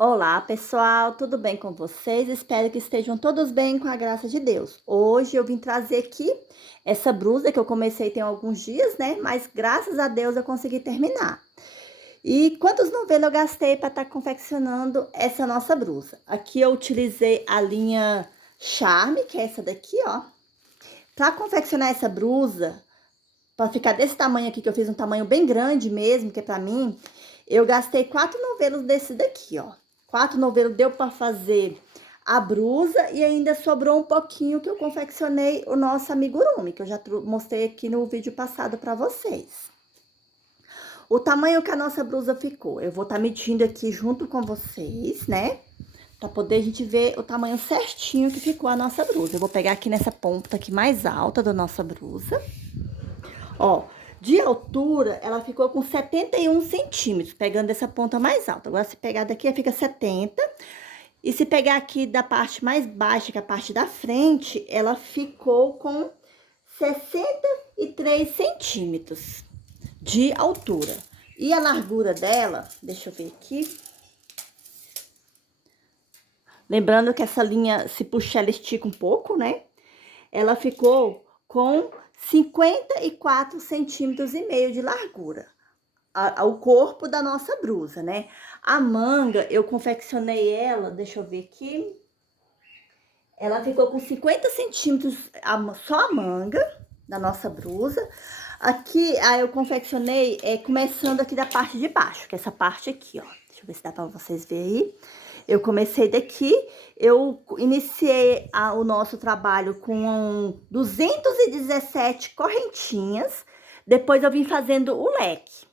Olá, pessoal, tudo bem com vocês? Espero que estejam todos bem com a graça de Deus. Hoje eu vim trazer aqui essa blusa que eu comecei tem alguns dias, né? Mas graças a Deus eu consegui terminar. E quantos novelos eu gastei para estar confeccionando essa nossa blusa? Aqui eu utilizei a linha Charme, que é essa daqui, ó. Para confeccionar essa blusa, para ficar desse tamanho aqui, que eu fiz um tamanho bem grande mesmo, que é para mim, eu gastei 4 novelos desse daqui, ó. 4 novelos deu para fazer a blusa e ainda sobrou um pouquinho que eu confeccionei o nosso amigurumi, que eu já mostrei aqui no vídeo passado para vocês. O tamanho que a nossa blusa ficou, eu vou estar medindo aqui junto com vocês, né? Para poder a gente ver o tamanho certinho que ficou a nossa blusa. Eu vou pegar aqui nessa ponta aqui mais alta da nossa blusa. Ó, de altura, ela ficou com 71 centímetros, pegando essa ponta mais alta. Agora, se pegar daqui, fica 70. E se pegar aqui da parte mais baixa, que é a parte da frente, ela ficou com 63 centímetros de altura. E a largura dela, deixa eu ver aqui. Lembrando que essa linha, se puxar, ela estica um pouco, né? Ela ficou com 54 centímetros e meio de largura. O corpo da nossa blusa, né? A manga, eu confeccionei ela, deixa eu ver aqui. Ela ficou com 50 centímetros, só a manga da nossa blusa. Aqui, aí eu confeccionei, começando aqui da parte de baixo, que é essa parte aqui, ó. Deixa eu ver se dá pra vocês verem aí. Eu comecei daqui, eu iniciei o nosso trabalho com 217 correntinhas. Depois eu vim fazendo o leque.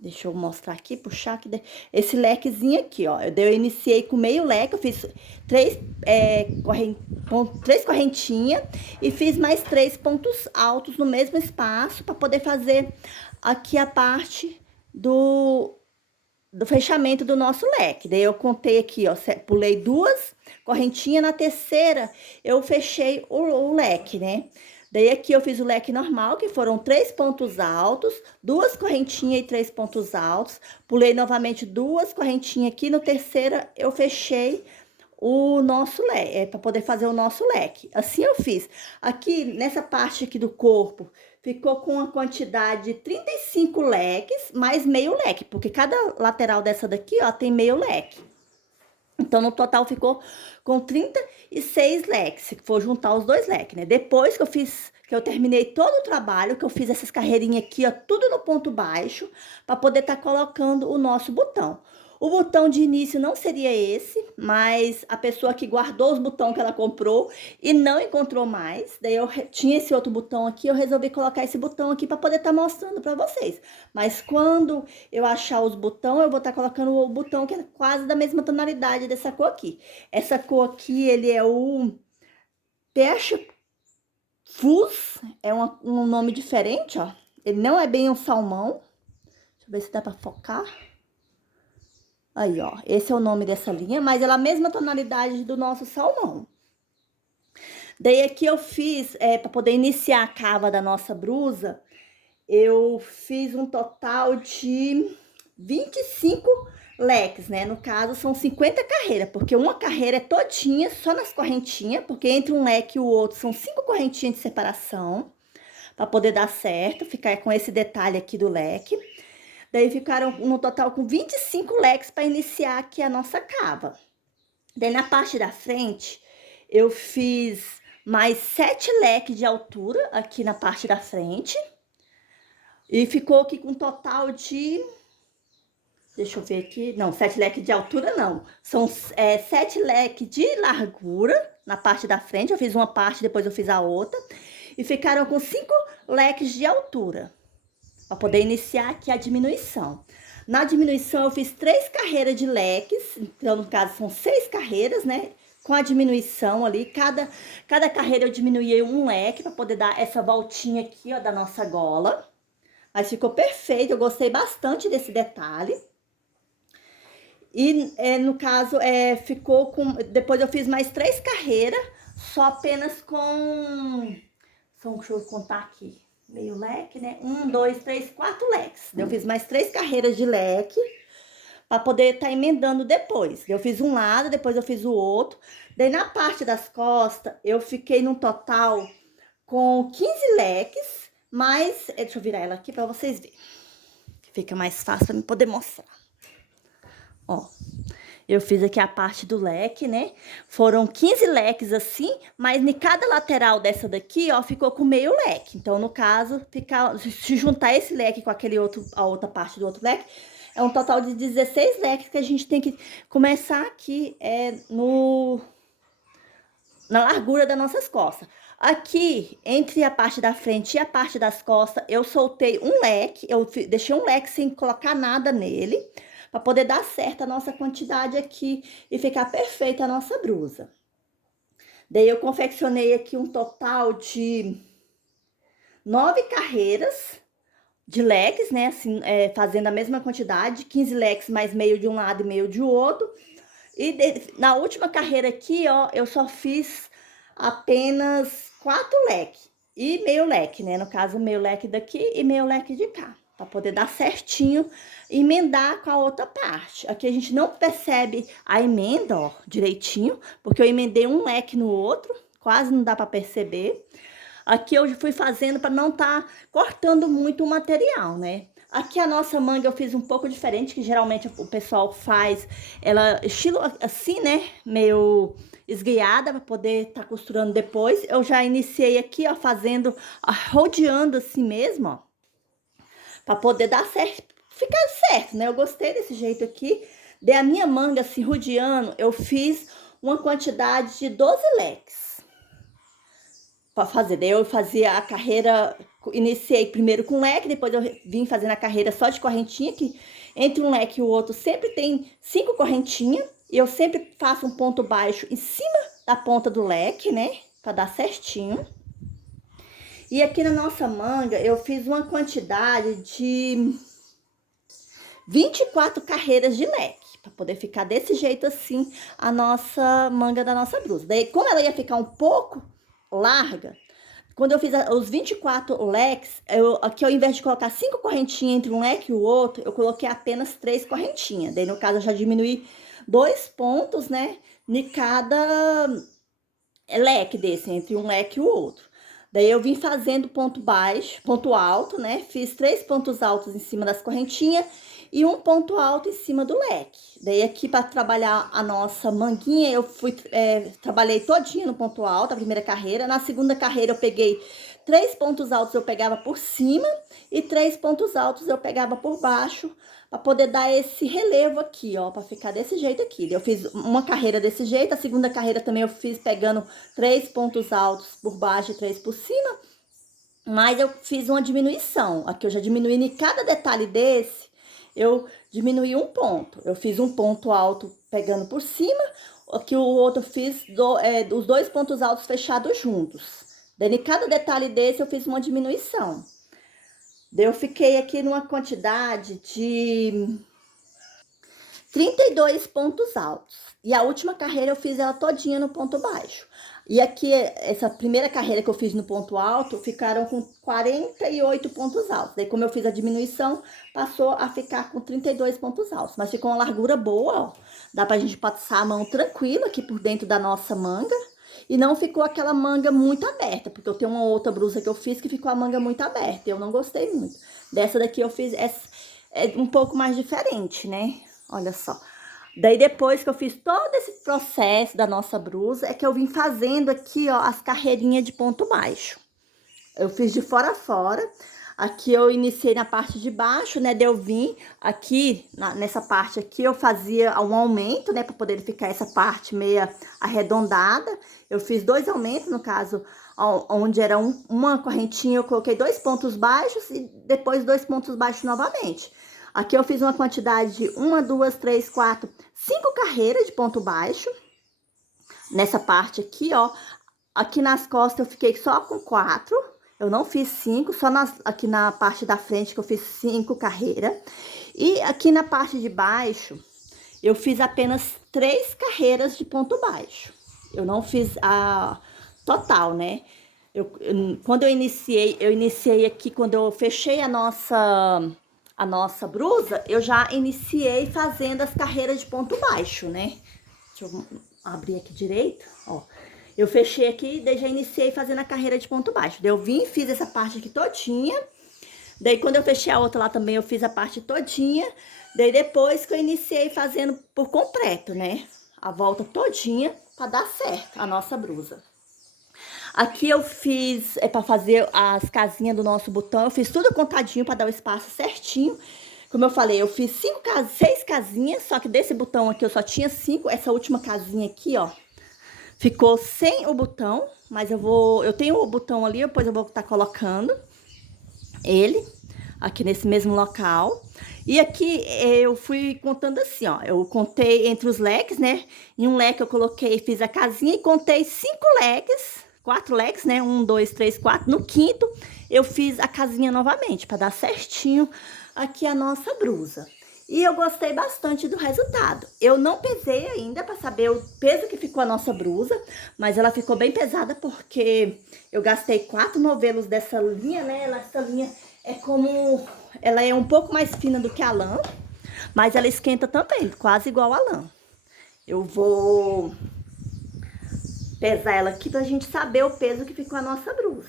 Deixa eu mostrar aqui, puxar aqui. Esse lequezinho aqui, ó. Eu iniciei com meio leque, eu fiz três correntinhas e fiz mais 3 pontos altos no mesmo espaço para poder fazer aqui a parte do fechamento do nosso leque. Daí eu contei aqui, ó, pulei 2 correntinhas, na terceira eu fechei o leque, né? Daí aqui eu fiz o leque normal, que foram 3 pontos altos, 2 correntinhas e 3 pontos altos. Pulei novamente 2 correntinhas aqui, no terceira eu fechei o nosso leque, para poder fazer o nosso leque. Assim eu fiz. Aqui, nessa parte aqui do corpo, ficou com a quantidade de 35 leques, mais meio leque, porque cada lateral dessa daqui, ó, tem meio leque. Então, no total, ficou com 36 leques, se for juntar os dois leques, né? Depois que eu terminei todo o trabalho, que eu fiz essas carreirinhas aqui, ó, tudo no ponto baixo, para poder estar colocando o nosso botão. O botão de início não seria esse, mas a pessoa que guardou os botões que ela comprou e não encontrou mais, daí eu tinha esse outro botão aqui, eu resolvi colocar esse botão aqui para poder estar mostrando para vocês. Mas quando eu achar os botões, eu vou estar colocando o botão que é quase da mesma tonalidade dessa cor aqui. Essa cor aqui, ele é o Peach Fuzz, é um nome diferente, ó. Ele não é bem um salmão. Deixa eu ver se dá para focar. Aí, ó, esse é o nome dessa linha, mas ela é a mesma tonalidade do nosso salmão. Daí aqui eu fiz, para poder iniciar a cava da nossa blusa, eu fiz um total de 25 leques, né? No caso, são 50 carreiras, porque uma carreira é todinha só nas correntinhas, porque entre um leque e o outro são 5 correntinhas de separação, para poder dar certo, ficar com esse detalhe aqui do leque. Daí ficaram no total com 25 leques para iniciar aqui a nossa cava. Daí na parte da frente, eu fiz mais 7 leques de altura aqui na parte da frente. E ficou aqui com um total de... Deixa eu ver aqui. Não, 7 leques de altura não. São 7 leques de largura na parte da frente. Eu fiz uma parte, depois eu fiz a outra. E ficaram com 5 leques de altura, para poder iniciar aqui a diminuição. Na diminuição, eu fiz 3 carreiras de leques. Então, no caso, são 6 carreiras, né? Com a diminuição ali. Cada carreira eu diminuí um leque, para poder dar essa voltinha aqui, ó, da nossa gola. Mas ficou perfeito, eu gostei bastante desse detalhe. E no caso, ficou com... Depois eu fiz mais 3 carreiras, só apenas com... Deixa eu contar aqui. Meio leque, né? 1, 2, 3, 4 leques. Eu fiz mais 3 carreiras de leque, para poder estar emendando depois. Eu fiz um lado, depois eu fiz o outro. Daí na parte das costas, eu fiquei num total com 15 leques, mas deixa eu virar ela aqui para vocês verem. Fica mais fácil para eu poder mostrar. Ó, eu fiz aqui a parte do leque, né? Foram 15 leques assim, mas em cada lateral dessa daqui, ó, ficou com meio leque. Então, no caso, se juntar esse leque com aquele outro, a outra parte do outro leque, é um total de 16 leques que a gente tem que começar aqui na largura das nossas costas. Aqui, entre a parte da frente e a parte das costas, eu soltei um leque, eu deixei um leque sem colocar nada nele, para poder dar certo a nossa quantidade aqui e ficar perfeita a nossa blusa. Daí eu confeccionei aqui um total de 9 carreiras de leques, né, assim, fazendo a mesma quantidade, 15 leques mais meio de um lado e meio de outro. E na última carreira aqui, ó, eu só fiz apenas 4 leques e meio leque, né? No caso, meio leque daqui e meio leque de cá, para poder dar certinho e emendar com a outra parte. Aqui a gente não percebe a emenda, ó, direitinho, porque eu emendei um leque no outro, quase não dá para perceber. Aqui eu fui fazendo para não tá cortando muito o material, né? Aqui a nossa manga eu fiz um pouco diferente, que geralmente o pessoal faz ela estilo assim, né? Meio esguiada para poder estar costurando depois. Eu já iniciei aqui, ó, fazendo, rodeando assim mesmo, ó, para poder dar certo, ficar certo, né? Eu gostei desse jeito aqui. Daí a minha manga assim, rodeando, eu fiz uma quantidade de 12 leques para fazer. Daí eu fazia a carreira, iniciei primeiro com leque, depois eu vim fazendo a carreira só de correntinha, que entre um leque e o outro sempre tem 5 correntinhas, e eu sempre faço um ponto baixo em cima da ponta do leque, né, para dar certinho. E aqui na nossa manga eu fiz uma quantidade de 24 carreiras de leque, para poder ficar desse jeito assim a nossa manga da nossa blusa. Daí, como ela ia ficar um pouco larga, quando eu fiz os 24 leques, aqui ao invés de colocar 5 correntinhas entre um leque e o outro, eu coloquei apenas 3 correntinhas. Daí, no caso, eu já diminuí 2 pontos, né, em cada leque desse, entre um leque e o outro. Daí eu vim fazendo ponto baixo, ponto alto, né? Fiz 3 pontos altos em cima das correntinhas e um ponto alto em cima do leque. Daí aqui para trabalhar a nossa manguinha, eu trabalhei todinha no ponto alto, a primeira carreira. Na segunda carreira eu peguei 3 pontos altos, eu pegava por cima e 3 pontos altos eu pegava por baixo, para poder dar esse relevo aqui, ó, para ficar desse jeito aqui. Eu fiz uma carreira desse jeito, a segunda carreira também eu fiz pegando 3 pontos altos por baixo e 3 por cima, mas eu fiz uma diminuição. Aqui eu já diminuí em cada detalhe desse, eu diminuí um ponto. Eu fiz um ponto alto pegando por cima, aqui o outro eu fiz os 2 pontos altos fechados juntos. Daí, em cada detalhe desse, eu fiz uma diminuição. Daí eu fiquei aqui numa quantidade de 32 pontos altos. E a última carreira eu fiz ela todinha no ponto baixo. E aqui, essa primeira carreira que eu fiz no ponto alto, ficaram com 48 pontos altos. Daí, como eu fiz a diminuição, passou a ficar com 32 pontos altos. Mas ficou uma largura boa, ó. Dá pra gente passar a mão tranquila aqui por dentro da nossa manga. E não ficou aquela manga muito aberta, porque eu tenho uma outra blusa que eu fiz que ficou a manga muito aberta. Eu não gostei muito. Dessa daqui eu fiz um pouco mais diferente, né? Olha só. Daí depois que eu fiz todo esse processo da nossa blusa, é que eu vim fazendo aqui, ó, as carreirinhas de ponto baixo. Eu fiz de fora a fora. Aqui eu iniciei na parte de baixo, né? Daí eu vim aqui, nessa parte aqui, eu fazia um aumento, né? Pra poder ficar essa parte meia arredondada. Eu fiz 2 aumentos, no caso, onde era uma correntinha, eu coloquei 2 pontos baixos e depois 2 pontos baixos novamente. Aqui eu fiz uma quantidade de 1, 2, 3, 4, 5 carreiras de ponto baixo. Nessa parte aqui, ó. Aqui nas costas eu fiquei só com 4. Eu não fiz 5, só aqui na parte da frente que eu fiz 5 carreiras. E aqui na parte de baixo, eu fiz apenas 3 carreiras de ponto baixo. Eu não fiz a total, né? Quando eu iniciei aqui, quando eu fechei a a nossa blusa, eu já iniciei fazendo as carreiras de ponto baixo, né? Deixa eu abrir aqui direito, ó. Eu fechei aqui, daí já iniciei fazendo a carreira de ponto baixo. Daí eu vim, fiz essa parte aqui todinha. Daí quando eu fechei a outra lá também, eu fiz a parte todinha. Daí depois que eu iniciei fazendo por completo, né? A volta todinha pra dar certo a nossa blusa. Aqui eu fiz, pra fazer as casinhas do nosso botão, eu fiz tudo contadinho pra dar o espaço certinho. Como eu falei, eu fiz 6 casinhas, só que desse botão aqui eu só tinha 5. Essa última casinha aqui, ó, ficou sem o botão, mas eu tenho o botão ali, depois eu vou estar colocando ele aqui nesse mesmo local. E aqui eu fui contando assim, ó, eu contei entre os leques, né? Em um leque eu coloquei, fiz a casinha e contei 5 leques, 4 leques, né? 1, 2, 3, 4. No quinto eu fiz a casinha novamente, para dar certinho aqui a nossa blusa. E eu gostei bastante do resultado. Eu não pesei ainda para saber o peso que ficou a nossa blusa, mas ela ficou bem pesada porque eu gastei 4 novelos dessa linha, né? Essa linha é como... ela é um pouco mais fina do que a lã, mas ela esquenta também, quase igual a lã. Eu vou pesar ela aqui pra gente saber o peso que ficou a nossa blusa.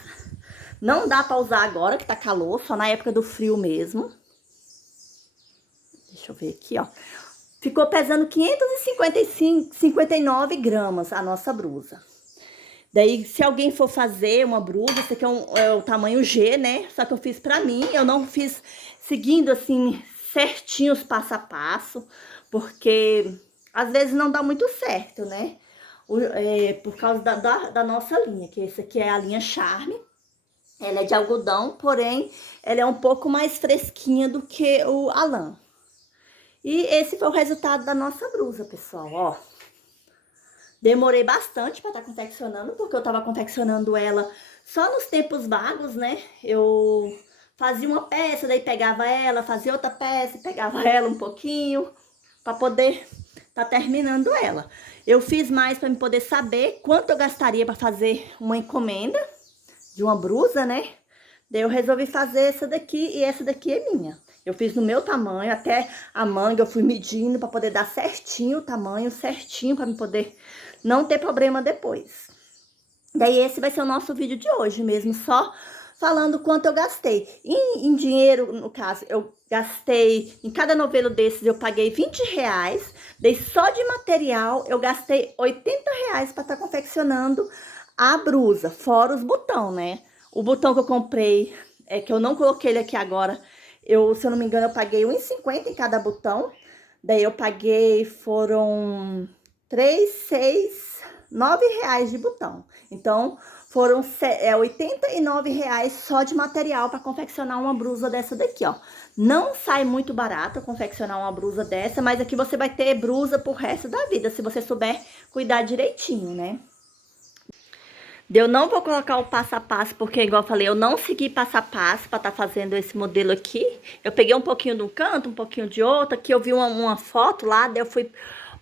Não dá pra usar agora que tá calor, só na época do frio mesmo. Deixa eu ver aqui, ó. Ficou pesando 559 gramas a nossa blusa. Daí, se alguém for fazer uma blusa, esse aqui é o tamanho G, né? Só que eu fiz pra mim, eu não fiz seguindo, assim, certinho os passo a passo, porque às vezes não dá muito certo, né? Por causa da nossa linha, que esse aqui é a linha Charme. Ela é de algodão, porém, ela é um pouco mais fresquinha do que a lã. E esse foi o resultado da nossa blusa, pessoal, ó. Demorei bastante para estar confeccionando, porque eu tava confeccionando ela só nos tempos vagos, né? Eu fazia uma peça, daí pegava ela, fazia outra peça, pegava ela um pouquinho, para poder tá terminando ela. Eu fiz mais para me poder saber quanto eu gastaria para fazer uma encomenda de uma blusa, né? Daí eu resolvi fazer essa daqui e essa daqui é minha. Eu fiz no meu tamanho, até a manga eu fui medindo para poder dar certinho o tamanho, certinho, para me poder não ter problema depois. Daí esse vai ser o nosso vídeo de hoje mesmo, só falando quanto eu gastei. Em dinheiro, no caso, eu gastei, em cada novelo desses eu paguei R$20. Daí só de material eu gastei R$80 para estar confeccionando a blusa, fora os botão, né? O botão que eu comprei, que eu não coloquei ele aqui agora, se eu não me engano, eu paguei R$1,50 em cada botão. Daí eu paguei, foram 3, 6, R$9 de botão. Então, foram R$89 só de material para confeccionar uma blusa dessa daqui, ó. Não sai muito barato confeccionar uma blusa dessa, mas aqui você vai ter blusa pro resto da vida, se você souber cuidar direitinho, né? Eu não vou colocar o passo a passo, porque, igual eu falei, eu não segui passo a passo para estar fazendo esse modelo aqui. Eu peguei um pouquinho de um canto, um pouquinho de outro. Aqui eu vi uma foto lá, daí eu fui...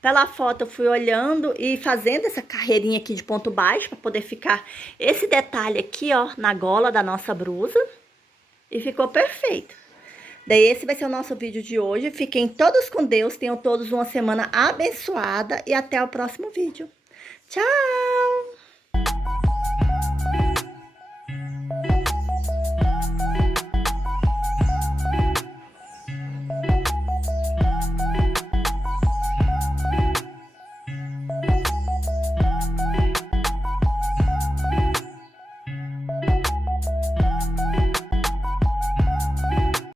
Pela foto eu fui olhando e fazendo essa carreirinha aqui de ponto baixo, para poder ficar esse detalhe aqui, ó, na gola da nossa blusa. E ficou perfeito. Daí esse vai ser o nosso vídeo de hoje. Fiquem todos com Deus, tenham todos uma semana abençoada e até o próximo vídeo. Tchau!